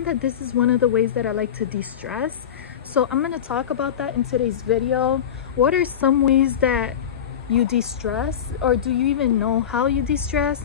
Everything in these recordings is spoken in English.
found that this is one of the ways that I like to de-stress. So I'm going to talk about that in today's video. What are some ways that you de-stress, or do you even know how you de-stress?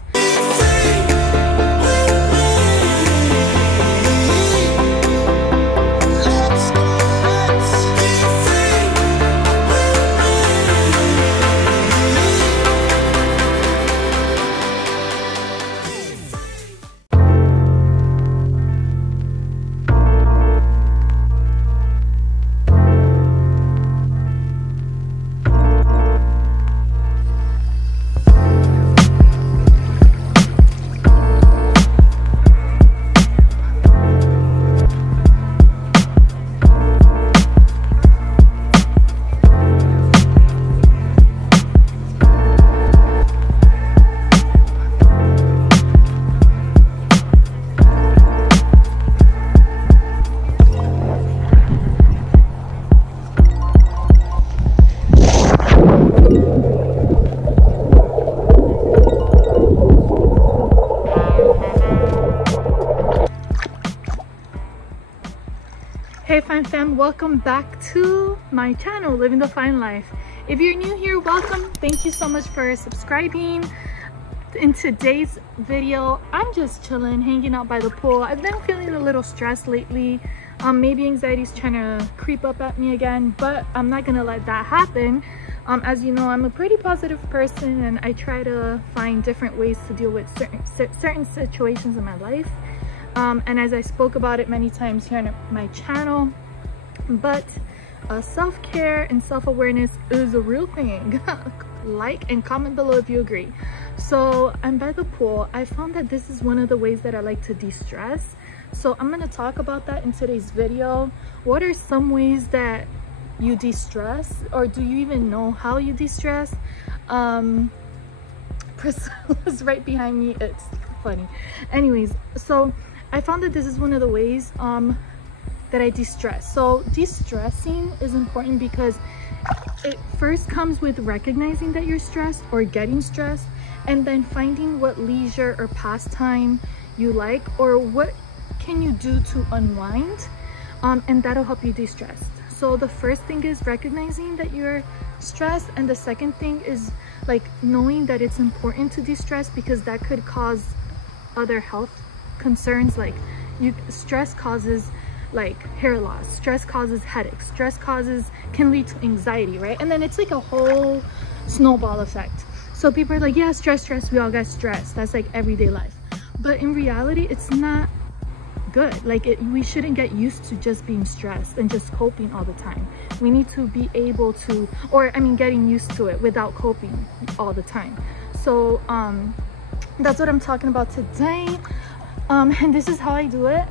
Hey fam, welcome back to my channel, Living the Fine Life. If you're new here, welcome. Thank you so much for subscribing. In today's video, I'm just chilling, hanging out by the pool. I've been feeling a little stressed lately. Maybe anxiety's trying to creep up at me again, but I'm not gonna let that happen. As you know, I'm a pretty positive person, and I try to find different ways to deal with certain situations in my life. And as I spoke about it many times here on my channel, but self-care and self-awareness is a real thing. Like and comment below if you agree. So I'm by the pool. I found that this is one of the ways that I like to de-stress. So I'm going to talk about that in today's video. What are some ways that you de-stress, or do you even know how you de-stress? Priscilla's right behind me. It's funny. Anyways, so I found that this is one of the ways that I de-stress. So de-stressing is important because it first comes with recognizing that you're stressed or getting stressed, and then finding what leisure or pastime you like, or what can you do to unwind, and that'll help you de-stress. So the first thing is recognizing that you're stressed, and the second thing is like knowing that it's important to de-stress, because that could cause other health concerns. Like stress causes like hair loss, stress causes headaches, stress can lead to anxiety, right? And then it's like a whole snowball effect. So people are like, yeah, stress, we all got stress, that's like everyday life. But in reality, it's not good. Like we shouldn't get used to just being stressed and just coping all the time. We need to be able to, or I mean getting used to it without coping all the time. So that's what I'm talking about today. And this is how I do it.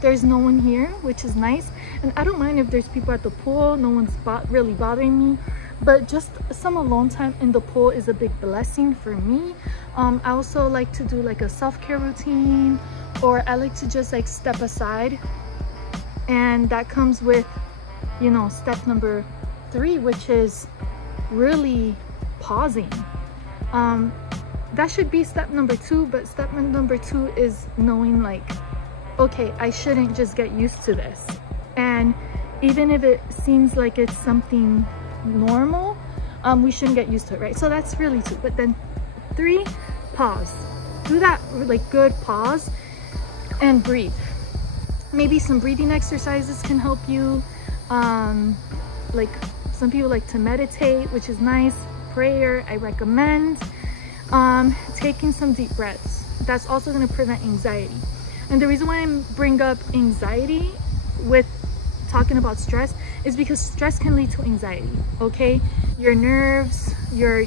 There's no one here, which is nice, and I don't mind if there's people at the pool. No one's really bothering me, but just some alone time in the pool is a big blessing for me. I also like to do like a self-care routine, or I like to just like step aside, and that comes with, you know, step number 3, which is really pausing. That should be step number 2, but step number 2 is knowing like, okay, I shouldn't just get used to this. And even if it seems like it's something normal, we shouldn't get used to it, right? So that's really 2. But then 3, pause. Do that like good pause and breathe. Maybe some breathing exercises can help you. Like some people like to meditate, which is nice. Prayer, I recommend. Taking some deep breaths. That's also going to prevent anxiety. And the reason why I bring up anxiety with talking about stress is because stress can lead to anxiety. Okay, your nerves, your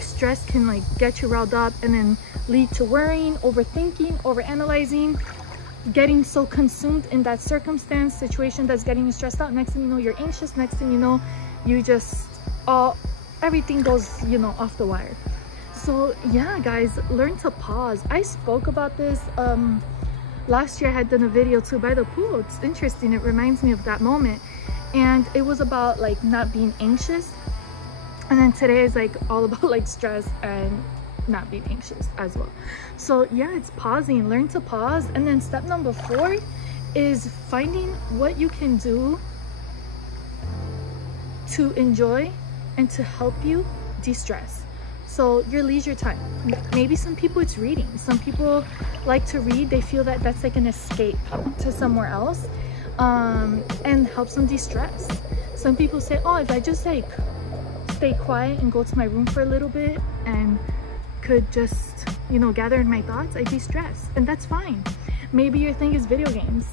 stress can like get you riled up, and then lead to worrying, overthinking, overanalyzing, getting so consumed in that situation that's getting you stressed out. Next thing you know, you're anxious. Next thing you know, you just everything goes, you know, off the wire. So yeah, guys, learn to pause. I spoke about this last year. I had done a video too by the pool. It's interesting, it reminds me of that moment, and it was about like not being anxious. And then today is like all about like stress and not being anxious as well. So yeah, it's pausing. Learn to pause. And then step number 4 is finding what you can do to enjoy and to help you de-stress. So your leisure time, maybe some people it's reading. Some people like to read. They feel that that's like an escape to somewhere else, and helps them de-stress. Some people say, oh, if I just like stay quiet and go to my room for a little bit and could just, you know, gather in my thoughts, I de-stress. And that's fine. Maybe your thing is video games.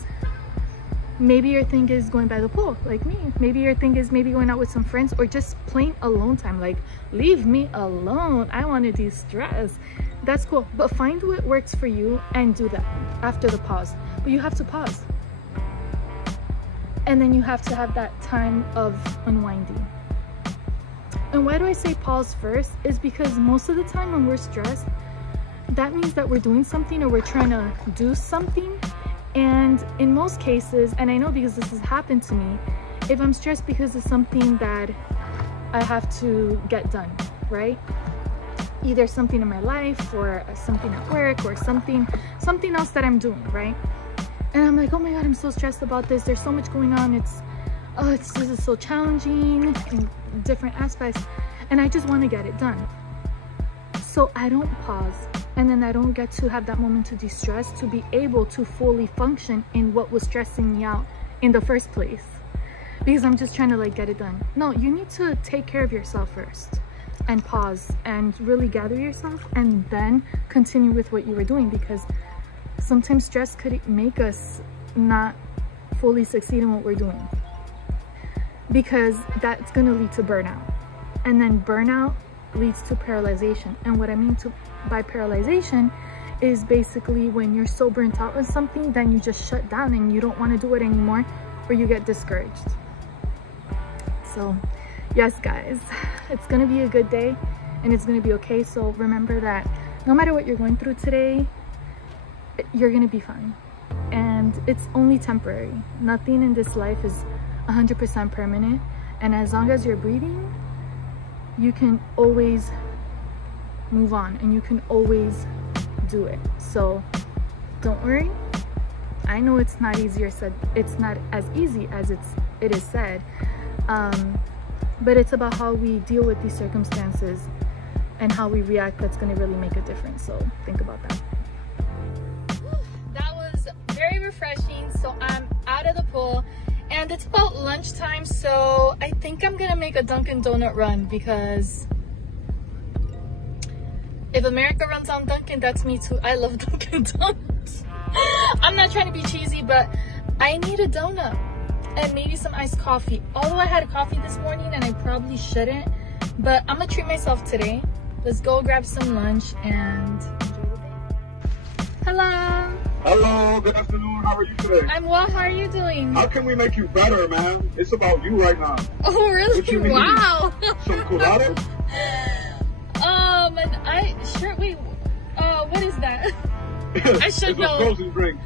Maybe your thing is going by the pool like me. Maybe your thing is maybe going out with some friends, or just plain alone time. Like, leave me alone, I want to de-stress. That's cool, but find what works for you and do that after the pause. But you have to pause, and then you have to have that time of unwinding. And why do I say pause first is because most of the time when we're stressed, that means that we're doing something or we're trying to do something. And in most cases, and I know because this has happened to me, if I'm stressed because of something that I have to get done, right? Either something in my life or something at work or something else that I'm doing, right? And I'm like, oh my God, I'm so stressed about this. There's so much going on. This is so challenging in different aspects, and I just want to get it done. So I don't pause, and then I don't get to have that moment to de-stress, to be able to fully function in what was stressing me out in the first place, because I'm just trying to like get it done. No, you need to take care of yourself first and pause and really gather yourself, and then continue with what you were doing, because sometimes stress could make us not fully succeed in what we're doing, because that's going to lead to burnout, and then burnout leads to paralyzation. And what I mean by paralyzation is basically when you're so burnt out on something, then you just shut down and you don't want to do it anymore, or you get discouraged. So yes guys, it's gonna be a good day and it's gonna be okay. So remember that no matter what you're going through today, you're gonna be fine, and it's only temporary. Nothing in this life is 100% permanent, and as long as you're breathing, you can always move on and you can always do it. So don't worry. I know it's not easier said, it's not as easy as it is said, but it's about how we deal with these circumstances and how we react that's going to really make a difference. So think about that. That was very refreshing. So I'm out of the pool and it's about lunchtime, so I think I'm gonna make a Dunkin' Donut run, because if America runs on Dunkin', that's me too. I love Dunkin' Donuts. I'm not trying to be cheesy, but I need a donut and maybe some iced coffee. Although I had coffee this morning and I probably shouldn't, but I'm gonna treat myself today. Let's go grab some lunch and enjoy the day. Hello. Hello, good afternoon. How are you today? I'm well. How are you doing? How can we make you better, man? It's about you right now. Oh, really? What you need? Wow. Some colada? Wait, what is that? I should know. It's a frozen drink.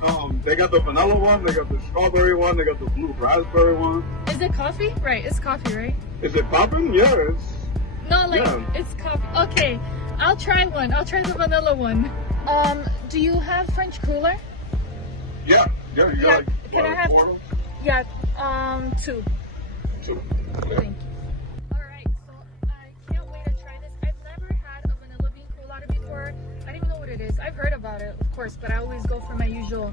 They got the vanilla one, they got the strawberry one, they got the blue raspberry one. Is it coffee? Right, it's coffee, right? Is it popping? Yeah, it's... No, like, yeah. It's coffee. Okay, I'll try one. I'll try the vanilla one. Do you have French cooler? Yeah, you got can I have water? Yeah, 2. Two. Thank you. Alright, so I can't wait to try this. I've never had a vanilla bean colada before. I don't even know what it is. I've heard about it, of course, but I always go for my usual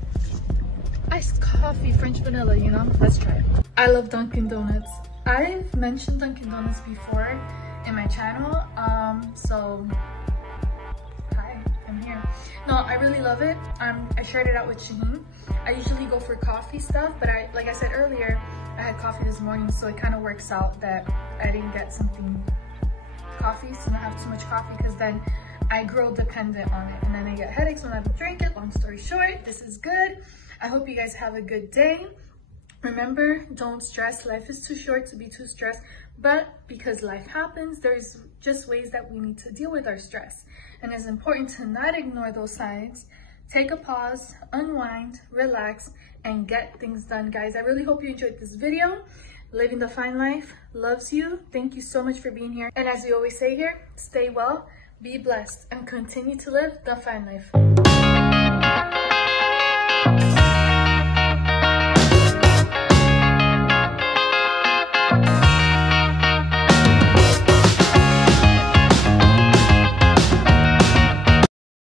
iced coffee, French vanilla, you know? Let's try it. I love Dunkin' Donuts. I've mentioned Dunkin' Donuts before in my channel, so hi, I'm here. No, I really love it. I shared it out with Shaheen. I usually go for coffee stuff, but like I said earlier, I had coffee this morning, so it kind of works out that I didn't get something coffee, so I don't have too much coffee, because then I grow dependent on it and then I get headaches when I don't drink it. Long story short, this is good. I hope you guys have a good day. Remember, don't stress. Life is too short to be too stressed, but because life happens, there's just ways that we need to deal with our stress. And it's important to not ignore those signs. Take a pause, unwind, relax, and get things done, guys. I really hope you enjoyed this video. Living the Fine Life loves you. Thank you so much for being here. And as we always say here, stay well, be blessed, and continue to live the fine life.